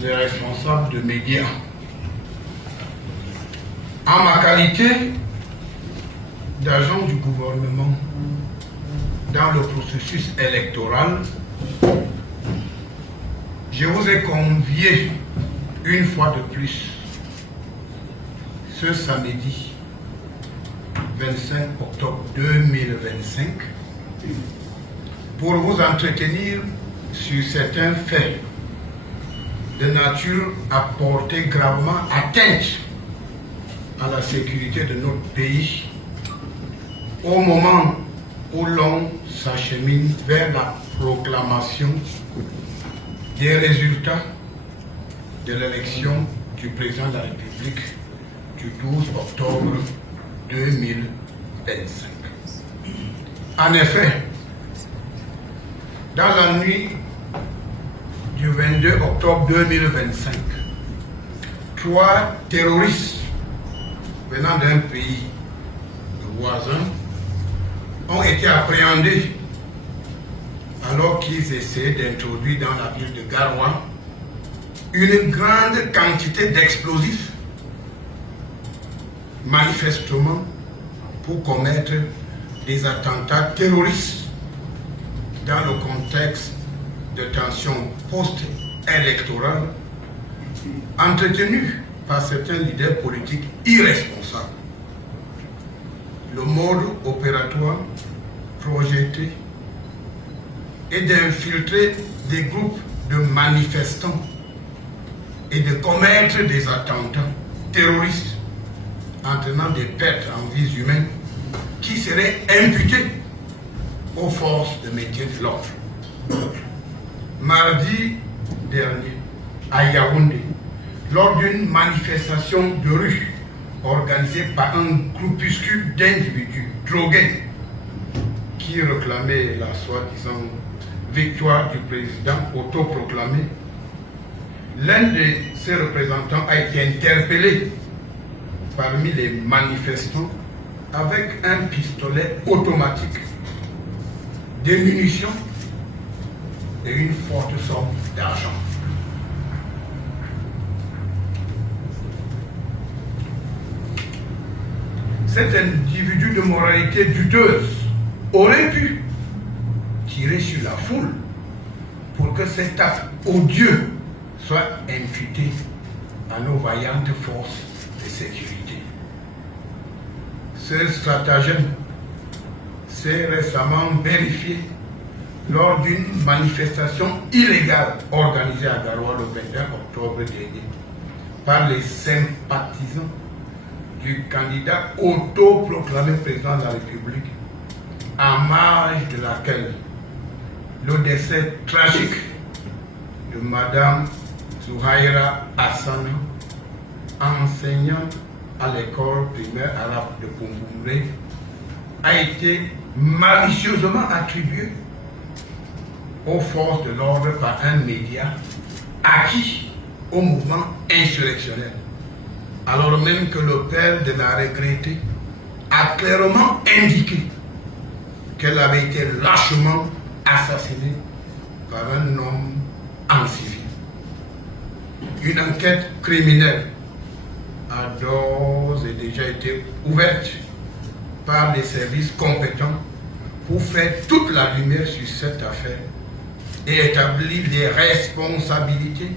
les responsables de médias. En ma qualité d'agent du gouvernement dans le processus électoral, je vous ai convié une fois de plus ce samedi 25 octobre 2025 pour vous entretenir sur certains faits de nature à porter gravement atteinte à la sécurité de notre pays au moment où l'on s'achemine vers la proclamation des résultats de l'élection du président de la République du 12 octobre 2025. En effet, dans la nuit du 22 octobre 2025, 3 terroristes venant d'un pays voisin ont été appréhendés alors qu'ils essayaient d'introduire dans la ville de Garoua une grande quantité d'explosifs, manifestement pour commettre des attentats terroristes dans le contexte de tensions post-électorales entretenues par certains leaders politiques irresponsables. Le mode opératoire projeté est d'infiltrer des groupes de manifestants et de commettre des attentats terroristes entraînant des pertes en vies humaines qui seraient imputées aux forces de maintien de l'ordre. Mardi dernier, à Yaoundé, lors d'une manifestation de rue organisée par un groupuscule d'individus drogués qui réclamaient la soi-disant victoire du président autoproclamé, l'un de ses représentants a été interpellé parmi les manifestants avec un pistolet automatique, des munitions et une forte somme d'argent. Cet individu de moralité douteuse aurait pu tirer sur la foule pour que cet acte odieux soit imputé à nos vaillantes forces de sécurité. Ce stratagème s'est récemment vérifié lors d'une manifestation illégale organisée à Garoua le 21 octobre dernier par les sympathisants du candidat autoproclamé président de la République, en marge de laquelle le décès tragique de Madame Zouhaïra Hassana, enseignante à l'école primaire arabe de Pumboumré, a été malicieusement attribué aux forces de l'ordre par un média acquis au mouvement insurrectionnel, alors même que le père de la regrettée a clairement indiqué qu'elle avait été lâchement assassinée par un homme en civil. Une enquête criminelle a d'ores et déjà été ouverte par les services compétents pour faire toute la lumière sur cette affaire et établir les responsabilités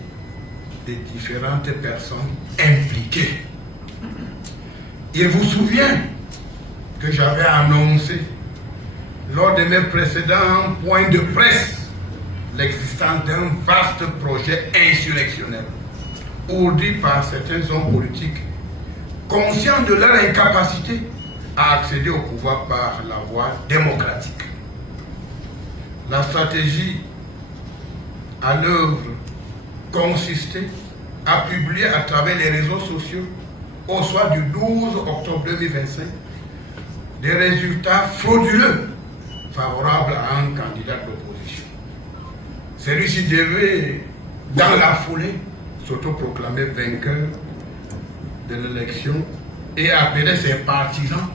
des différentes personnes impliquées. Il vous souvient que j'avais annoncé lors de mes précédents points de presse l'existence d'un vaste projet insurrectionnel ourdi par certains hommes politiques conscients de leur incapacité à accéder au pouvoir par la voie démocratique. La stratégie à l'œuvre consistait à publier à travers les réseaux sociaux au soir du 12 octobre 2025 des résultats frauduleux favorables à un candidat d'opposition. Celui-ci devait, dans la foulée, s'autoproclamer vainqueur de l'élection et appeler ses partisans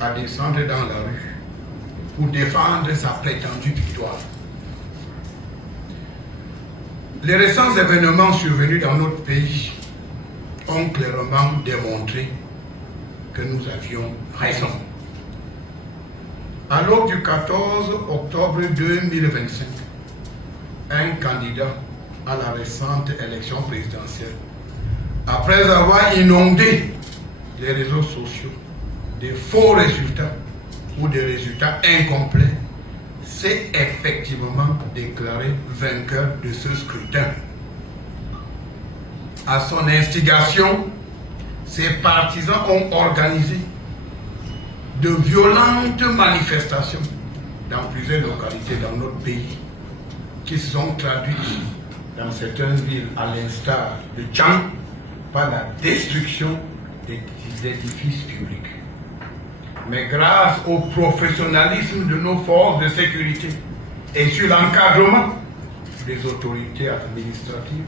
à descendre dans la rue pour défendre sa prétendue victoire. Les récents événements survenus dans notre pays ont clairement démontré que nous avions raison. À l'aube du 14 octobre 2025, un candidat à la récente élection présidentielle, après avoir inondé les réseaux sociaux de faux résultats ou des résultats incomplets, s'est effectivement déclaré vainqueur de ce scrutin. À son instigation, ses partisans ont organisé de violentes manifestations dans plusieurs localités dans notre pays qui se sont traduites dans certaines villes, à l'instar de Tchang, par la destruction des édifices publics. Mais grâce au professionnalisme de nos forces de sécurité et sur l'encadrement des autorités administratives,